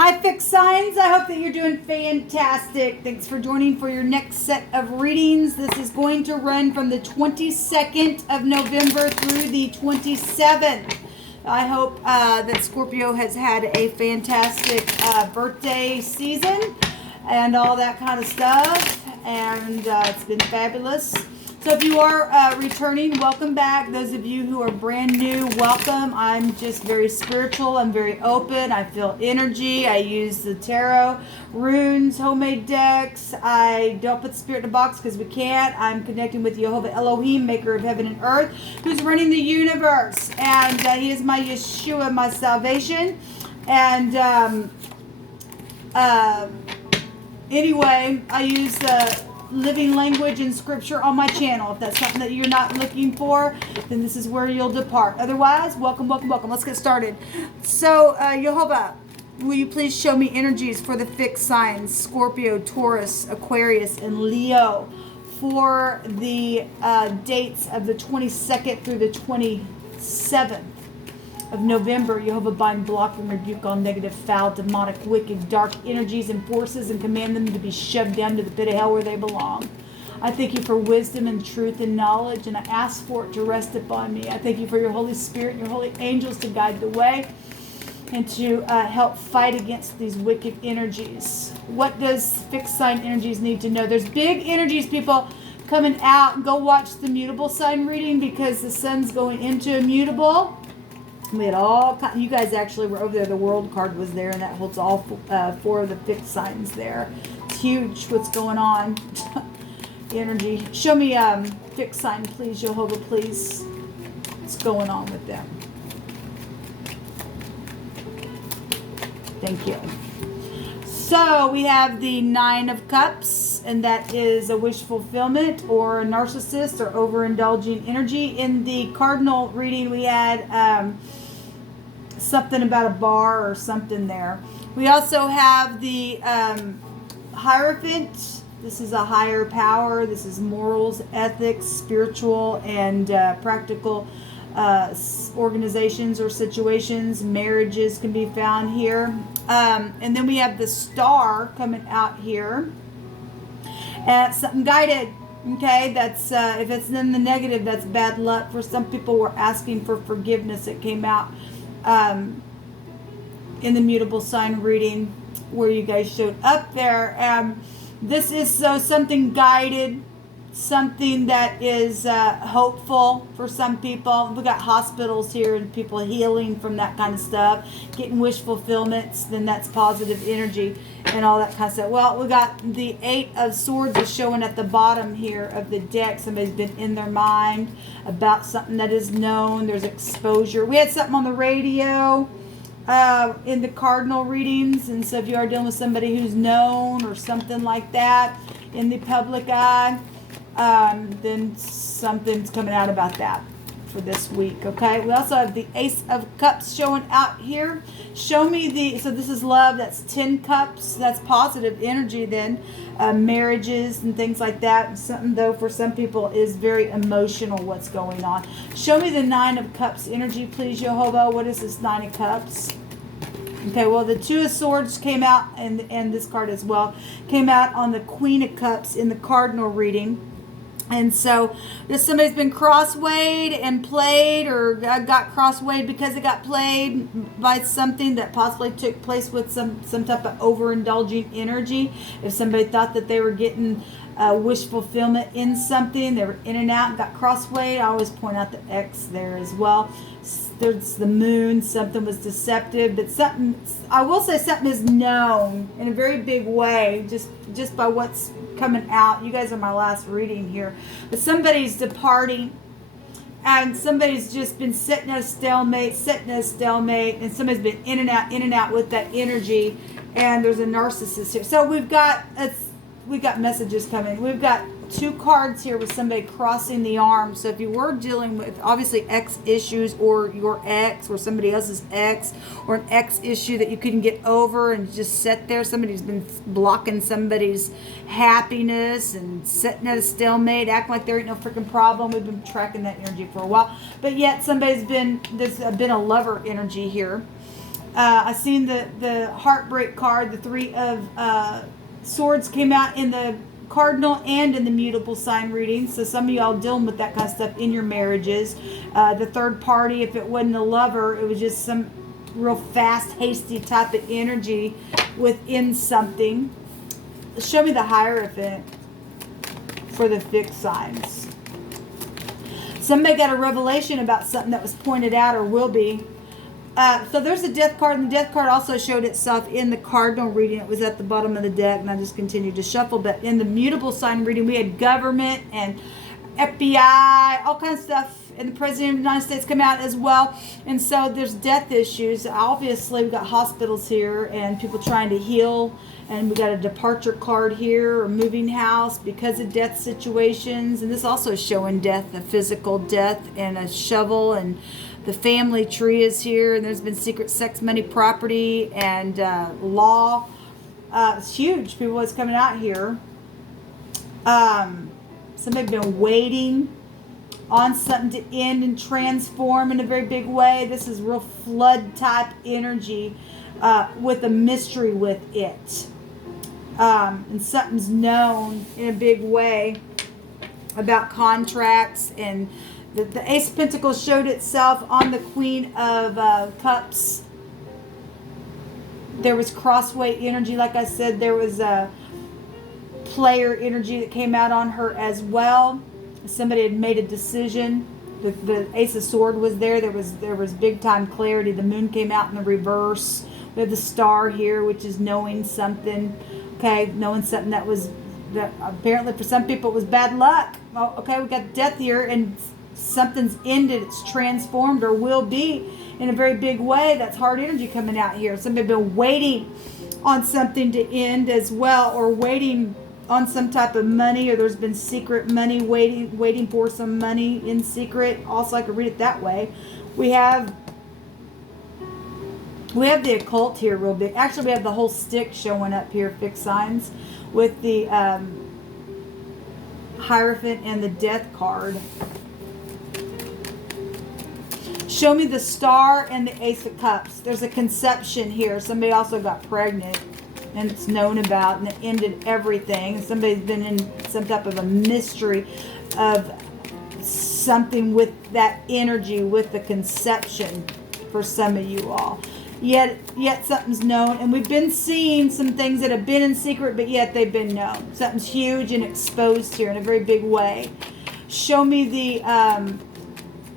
Hi, fixed signs. I hope that you're doing fantastic. Thanks for joining for your next set of readings. This is going to run from the 22nd of November through the 27th. I hope that Scorpio has had a fantastic birthday season and all that kind of stuff. And it's been fabulous. So if you are returning, welcome back. Those of you who are brand new, welcome. I'm just very spiritual. I'm very open. I feel energy. I use the tarot, runes, homemade decks. I don't put spirit in a box because we can't. I'm connecting with Jehovah Elohim, maker of heaven and earth, who's running the universe. And he is my Yeshua, my salvation. And anyway, I use living language and scripture on my channel. If that's something that you're not looking for, then this is where you'll depart. Otherwise, welcome, welcome, welcome. Let's get started. So, Jehovah, will you please show me energies for the fixed signs, Scorpio, Taurus, Aquarius, and Leo for the dates of the 22nd through the 27th of November. Jehovah, bind, block, and rebuke all negative, foul, demonic, wicked, dark energies and forces and command them to be shoved down to the pit of hell where they belong. I thank you for wisdom and truth and knowledge, and I ask for it to rest upon me. I thank you for your Holy Spirit and your holy angels to guide the way and to help fight against these wicked energies. What does fixed sign energies need to know? There's big energies, people, coming out. Go watch the mutable sign reading because the sun's going into a mutable. We had all, you guys actually were over there. The world card was there, and that holds all four of the fixed signs there. It's huge what's going on. Energy. Show me fixed sign, please, Jehovah, please. What's going on with them? Thank you. So we have the Nine of Cups, and that is a wish fulfillment or a narcissist or overindulging energy. In the cardinal reading, we had something about a bar or something there. We also have the Hierophant. This is a higher power. This is morals, ethics, spiritual, and practical organizations or situations. Marriages can be found here. And then we have the Star coming out here. Something guided. Okay, that's if it's in the negative, that's bad luck. For some people, we're asking for forgiveness. It came out in the mutable sign reading where you guys showed up there. This is something guided, something that is hopeful for some people. We got hospitals here and people healing from that kind of stuff, getting wish fulfillments. Then that's positive energy and all that kind of stuff. Well, we got the Eight of Swords is showing at the bottom here of the deck. Somebody's been in their mind about something that is known. There's exposure. We had something on the radio in the cardinal readings, and so if you are dealing with somebody who's known or something like that in the public eye, then something's coming out about that for this week. Okay, we also have the Ace of Cups showing out here. Show me so this is love. That's 10 cups. That's positive energy then. Marriages and things like that. Something though for some people is very emotional what's going on. Show me the Nine of Cups energy, please, Jehovah. What is this Nine of Cups? Okay, well, the Two of Swords came out, and this card as well, came out on the Queen of Cups in the cardinal reading. And so if somebody's been cross-weighed and played, or got cross-weighed because it got played by something that possibly took place with some type of overindulging energy. If somebody thought that they were getting wish fulfillment in something, they were in and out and got cross-weighed. I always point out the X there as well. There's the moon. Something was deceptive, but something, I will say, something is known in a very big way just by what's coming out. You guys are my last reading here, but somebody's departing, and somebody's just been sitting at a stalemate, and somebody's been in and out with that energy. And there's a narcissist here. So we've got messages coming. We've got two cards here with somebody crossing the arms. So if you were dealing with obviously ex issues, or your ex or somebody else's ex, or an ex issue that you couldn't get over and just sit there, somebody's been blocking somebody's happiness and sitting at a stalemate, acting like there ain't no freaking problem. We've been tracking that energy for a while, but yet there's been a lover energy here. I seen the heartbreak card. The Three of Swords came out in the cardinal and in the mutable sign reading. So some of y'all dealing with that kind of stuff in your marriages. The third party, if it wasn't a lover, it was just some real fast, hasty type of energy within something. Show me the Hierophant for the fixed signs. Somebody got a revelation about something that was pointed out or will be. So there's a death card, and the death card also showed itself in the cardinal reading. It was at the bottom of the deck, and I just continued to shuffle. But in the mutable sign reading, we had government and FBI, all kinds of stuff, and the President of the United States come out as well. And so there's death issues. Obviously, we've got hospitals here and people trying to heal. And we got a departure card here, or moving house because of death situations. And this also is showing death, a physical death, and a shovel, and the family tree is here, and there's been secret sex, money, property, and law. It's huge. People was coming out here. Somebody been waiting on something to end and transform in a very big way. This is real flood type energy with a mystery with it. And something's known in a big way about contracts, and the Ace of Pentacles showed itself on the Queen of Cups. There was crossway energy, like I said. There was a player energy that came out on her as well. Somebody had made a decision. The Ace of Sword was there. There was big time clarity. The Moon came out in the reverse. We have the Star here, which is knowing something. Okay, knowing something that apparently for some people it was bad luck. Oh, okay, we got death here, and something's ended. It's transformed, or will be in a very big way. That's hard energy coming out here. Somebody been waiting on something to end as well, or waiting on some type of money, or there's been secret money waiting for some money in secret. Also, I could read it that way. We have the occult here real big. Actually, we have the whole stick showing up here, fixed signs, with the Hierophant and the Death card. Show me the Star and the Ace of Cups. There's a conception here. Somebody also got pregnant, and it's known about, and it ended everything. Somebody's been in some type of a mystery of something with that energy, with the conception for some of you all. Yet something's known, and we've been seeing some things that have been in secret, but yet they've been known. Something's huge and exposed here in a very big way. Show me the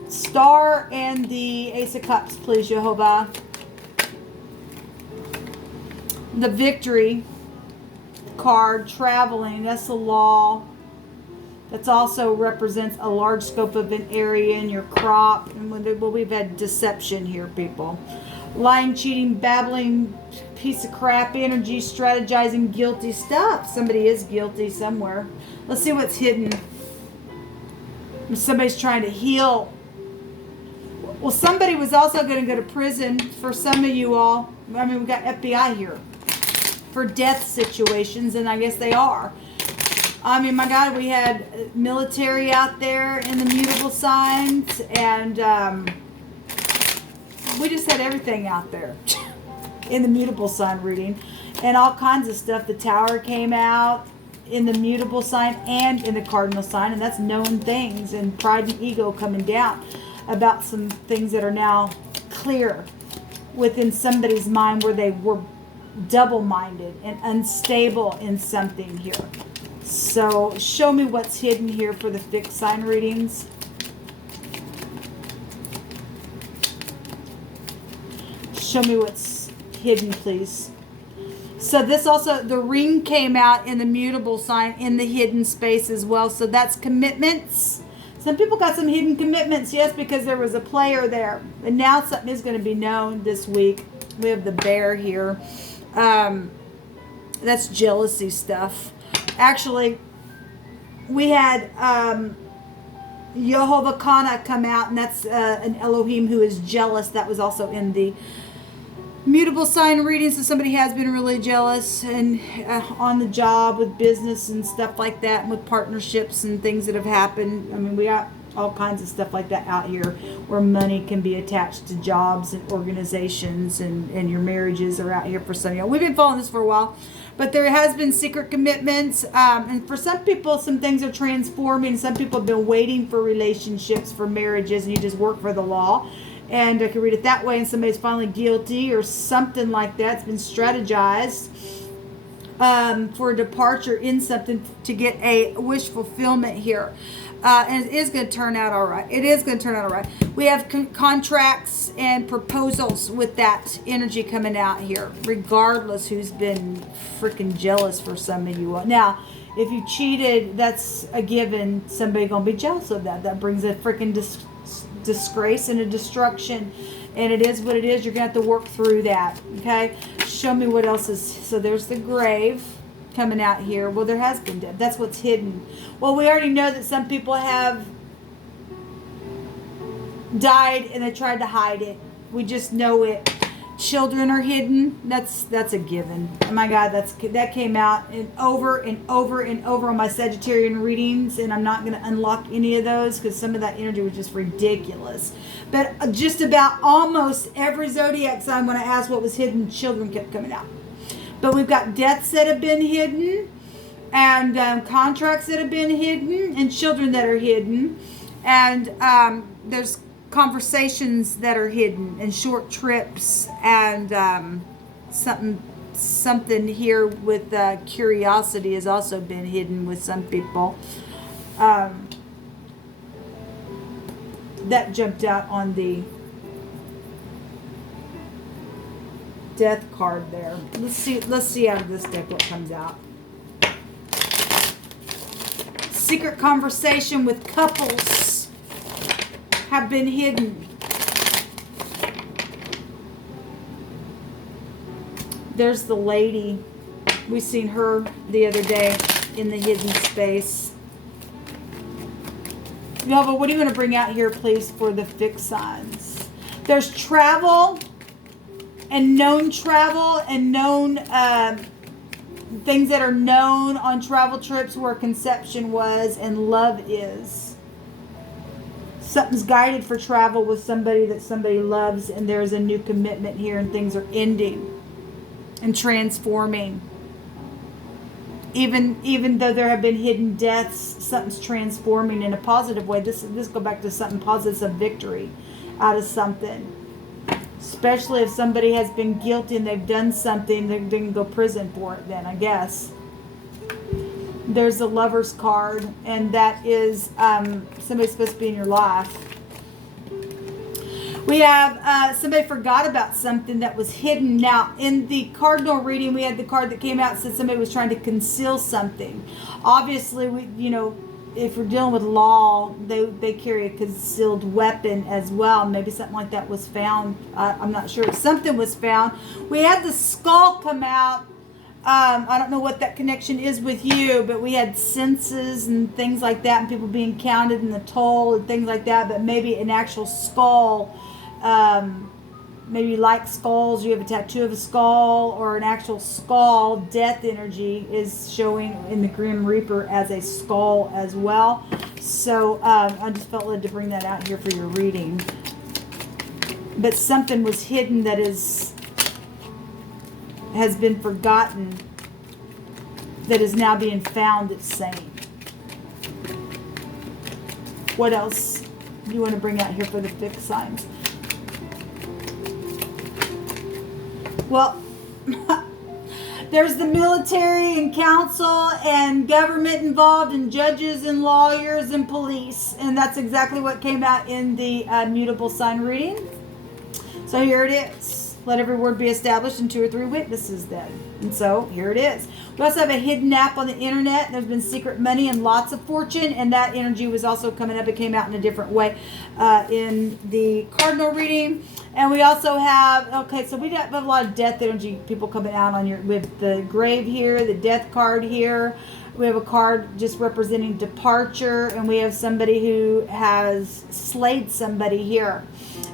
Star and the Ace of Cups, please, Jehovah. The Victory card, traveling, that's the law. That also represents a large scope of an area in your crop. And we've had deception here, people. Lying, cheating, babbling, piece of crap energy, strategizing, guilty stuff. Somebody is guilty somewhere. Let's see what's hidden. Somebody's trying to heal. Well, somebody was also going to go to prison for some of you all. I mean, we got FBI here for death situations, and I guess they are. I mean, my God, we had military out there in the mutable signs, and we just had everything out there in the mutable sign reading, and all kinds of stuff. The Tower came out in the mutable sign and in the cardinal sign, and that's known things, and pride and ego coming down about some things that are now clear within somebody's mind, where they were double-minded and unstable in something here. So show me what's hidden here for the fixed sign readings. Show me what's hidden, please. So this also, the Ring came out in the mutable sign in the hidden space as well. So that's commitments. Some people got some hidden commitments, yes, because there was a player there. And now something is going to be known this week. We have the Bear here. That's jealousy stuff. Actually, we had Yehovah Kana come out, and that's an Elohim who is jealous. That was also in the mutable sign reading. So somebody has been really jealous, and on the job with business and stuff like that, and with partnerships and things that have happened. I mean, we got all kinds of stuff like that out here, where money can be attached to jobs and organizations, and your marriages are out here for some of you. We've been following this for a while, but there has been secret commitments, and for some people, some things are transforming. Some people have been waiting for relationships, for marriages, and you just work for the law. And I can read it that way, and somebody's finally guilty or something like that. It's been strategized for a departure in something to get a wish fulfillment here. And it is going to turn out all right. It is going to turn out all right. We have contracts and proposals with that energy coming out here, regardless who's been freaking jealous for some of you. Now, if you cheated, that's a given. Somebody going to be jealous of that. That brings a freaking disgrace and a destruction. And it is what it is. You're going to have to work through that. Okay? Show me what else is. So there's the grave coming out here. Well, there has been death. That's what's hidden. Well, we already know that some people have died and they tried to hide it. We just know it. Children are hidden. That's a given. Oh my God, that came out and over and over and over on my Sagittarian readings, and I'm not going to unlock any of those because some of that energy was just ridiculous. But just about almost every zodiac sign, when I asked what was hidden, children kept coming out. But we've got deaths that have been hidden, and contracts that have been hidden, and children that are hidden, and there's conversations that are hidden, and short trips, and something here with curiosity has also been hidden with some people. That jumped out on the death card there. Let's see out of this deck what comes out. Secret conversation with couples have been hidden. There's the lady. We seen her the other day in the hidden space. Yova, what do you want to bring out here, please, for the fixed signs? There's travel and known things that are known on travel trips where conception was and love is. Something's guided for travel with somebody that somebody loves, and there's a new commitment here, and things are ending and transforming. Even though there have been hidden deaths, something's transforming in a positive way. This go back to something positive, some victory out of something. Especially if somebody has been guilty and they've done something, they can go prison for it then, I guess. There's the Lover's card, and that is somebody supposed to be in your life. We have somebody forgot about something that was hidden. Now, in the cardinal reading, we had the card that came out that said somebody was trying to conceal something. Obviously, if we're dealing with law, they carry a concealed weapon as well. Maybe something like that was found. I'm not sure. Something was found. We had the skull come out. I don't know what that connection is with you, but we had senses and things like that, and people being counted in the toll and things like that. But maybe an actual skull. Maybe you like skulls, you have a tattoo of a skull, or an actual skull. Death energy is showing in the Grim Reaper as a skull as well. So I just felt led to bring that out here for your reading. But something was hidden that has been forgotten, that is now being found, it's saying. What else do you want to bring out here for the fixed signs? Well, there's the military and council and government involved, and judges and lawyers and police. And that's exactly what came out in the mutable sign reading. So here it is. Let every word be established and 2 or 3 witnesses then. And so here it is. We also have a hidden app on the internet. There's been secret money and lots of fortune, and that energy was also coming up. It came out in a different way in the cardinal reading. And we also have, okay, so we have a lot of death energy people coming out on with the grave here, the death card here. We have a card just representing departure, and we have somebody who has slayed somebody here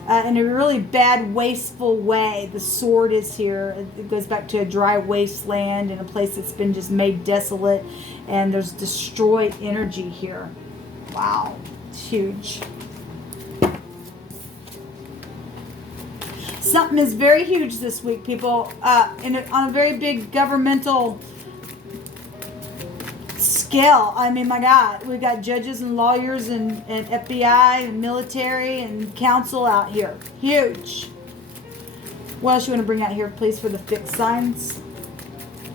in a really bad, wasteful way. The sword is here. It goes back to a dry wasteland in a place that's been just made desolate, and there's destroyed energy here. Wow. It's huge. Something is very huge this week, people, on a very big governmental scale. I mean, my God, we got judges and lawyers and FBI and military and council out here. Huge. What else you want to bring out here, please, for the fixed signs?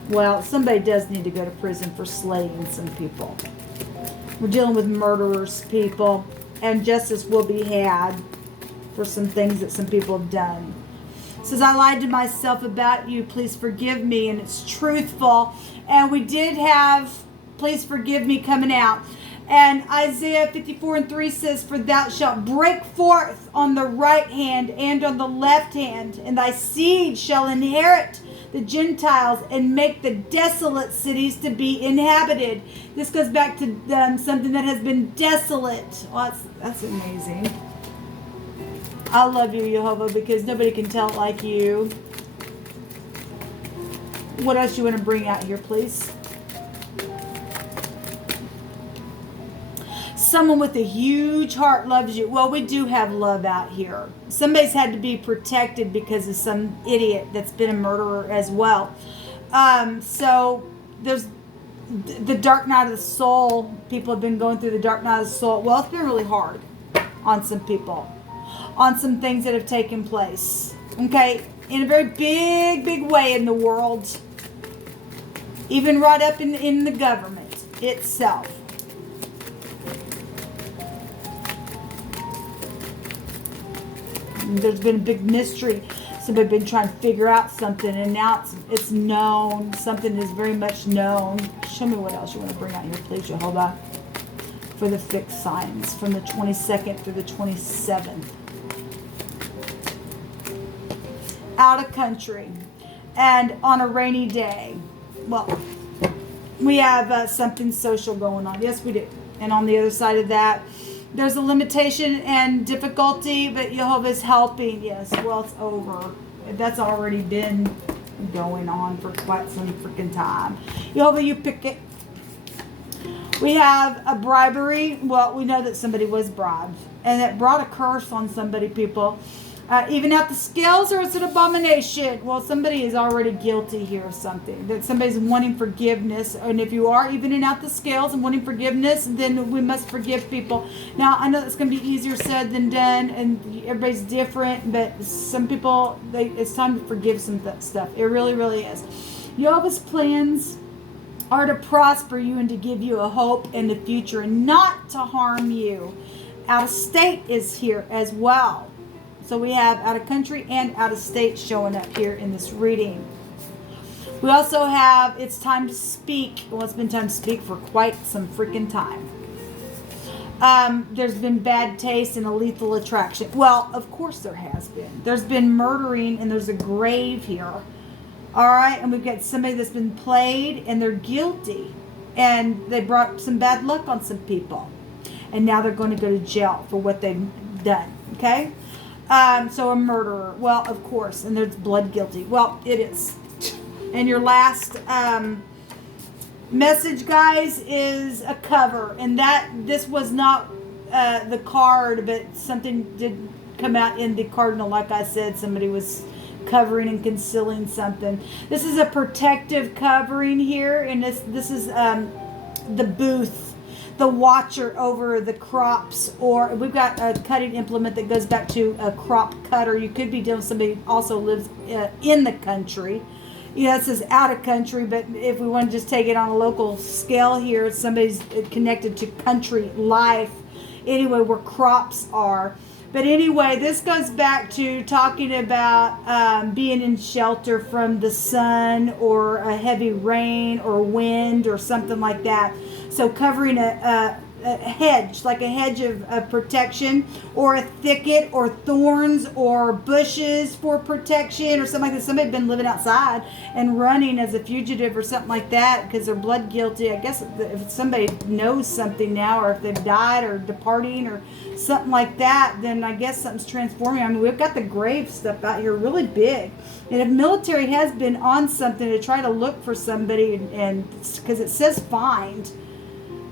Well, somebody does need to go to prison for slaying some people. We're dealing with murderers, people, and justice will be had for some things that some people have done. It says, I lied to myself about you. Please forgive me. And it's truthful. And we did have, please forgive me, coming out. And Isaiah 54:3 says, for thou shalt break forth on the right hand and on the left hand, and thy seed shall inherit the Gentiles and make the desolate cities to be inhabited. This goes back to something that has been desolate. Well, that's amazing. I love you, Jehovah, because nobody can tell it like you. What else you want to bring out here, please? Someone with a huge heart loves you. Well, we do have love out here. Somebody's had to be protected because of some idiot that's been a murderer as well. So there's the dark night of the soul. People have been going through the dark night of the soul. Well, it's been really hard on some people, on some things that have taken place. Okay, in a very big way in the world, even right up in the government itself. There's been a big mystery. Somebody's been trying to figure out something, and now it's known. Something is very much known. Show me what else you want to bring out here, please, Jehovah, for the fixed signs from the 22nd through the 27th. Out of country and on a rainy day. Well, we have something social going on. Yes, we do. And on the other side of that, there's a limitation and difficulty, but Jehovah's helping. Yes, well, it's over. That's already been going on for quite some freaking time. Jehovah, you pick it. We have a bribery. Well, we know that somebody was bribed, and it brought a curse on somebody, people. Even out the scales, or it's an abomination. Well, somebody is already guilty here of something. That somebody's wanting forgiveness. And if you are evening out the scales and wanting forgiveness, then we must forgive people. Now, I know that's going to be easier said than done, and everybody's different, but some people, it's time to forgive some stuff. It really, really is. Jehovah's plans are to prosper you and to give you a hope in the future and not to harm you. Out of state is here as well. So we have out of country and out of state showing up here in this reading. We also have it's time to speak. Well, it's been time to speak for quite some freaking time. There's been bad taste and a lethal attraction. Well, of course there has been. There's been murdering and there's a grave here. All right, and we've got somebody that's been played and they're guilty. And they brought some bad luck on some people. And now they're going to go to jail for what they've done. Okay? So a murderer, well, of course, and there's blood guilty. Well, it is. And your last message, guys, is a cover. And this was not the card, but something did come out in the cardinal. Like I said, somebody was covering and concealing something. This is a protective covering here, and this is the booth. The watcher over the crops, or we've got a cutting implement that goes back to a crop cutter. You could be dealing with somebody who also lives in the country. You know, it says out of country, but if we want to just take it on a local scale here, somebody's connected to country life. Anyway, where crops are. But anyway, this goes back to talking about being in shelter from the sun or a heavy rain or wind or something like that. So covering a hedge, like a hedge of protection, or a thicket or thorns or bushes for protection or something like that. Somebody had been living outside and running as a fugitive or something like that because they're blood guilty. I guess if somebody knows something now, or if they've died or departing or something like that, then I guess something's transforming. I mean, we've got the grave stuff out here really big. And if military has been on something to try to look for somebody, and because it says find,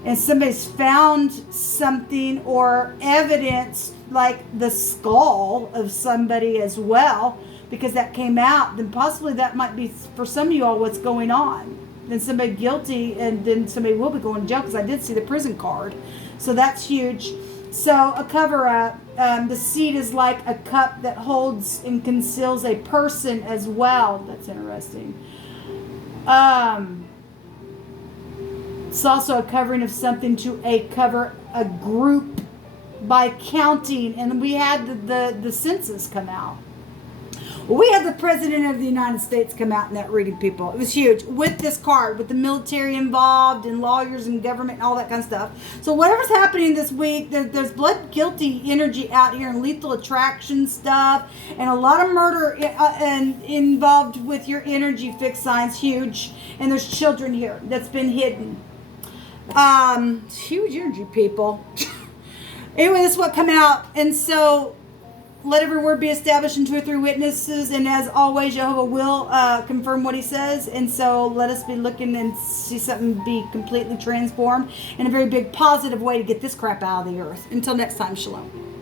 and somebody's found something or evidence like the skull of somebody as well, because that came out, then possibly that might be for some of you all what's going on. Then somebody guilty, and then somebody will be going to jail, because I did see the prison card. So that's huge. So a cover-up. The seed is like a cup that holds and conceals a person as well. That's interesting. It's also a covering of something to cover a group by counting. And we had the census come out. Well, we had the President of the United States come out in that reading, people. It was huge. With this card, with the military involved and lawyers and government and all that kind of stuff. So whatever's happening this week, there's blood guilty energy out here and lethal attraction stuff. And a lot of murder and involved with your energy fixed signs. Huge. And there's children here that's been hidden. It's huge energy, people. Anyway, that's what come out. And so let every word be established in 2 or 3 witnesses, and as always, Jehovah will confirm what he says. And so let us be looking and see something be completely transformed in a very big positive way to get this crap out of the earth. Until next time, shalom.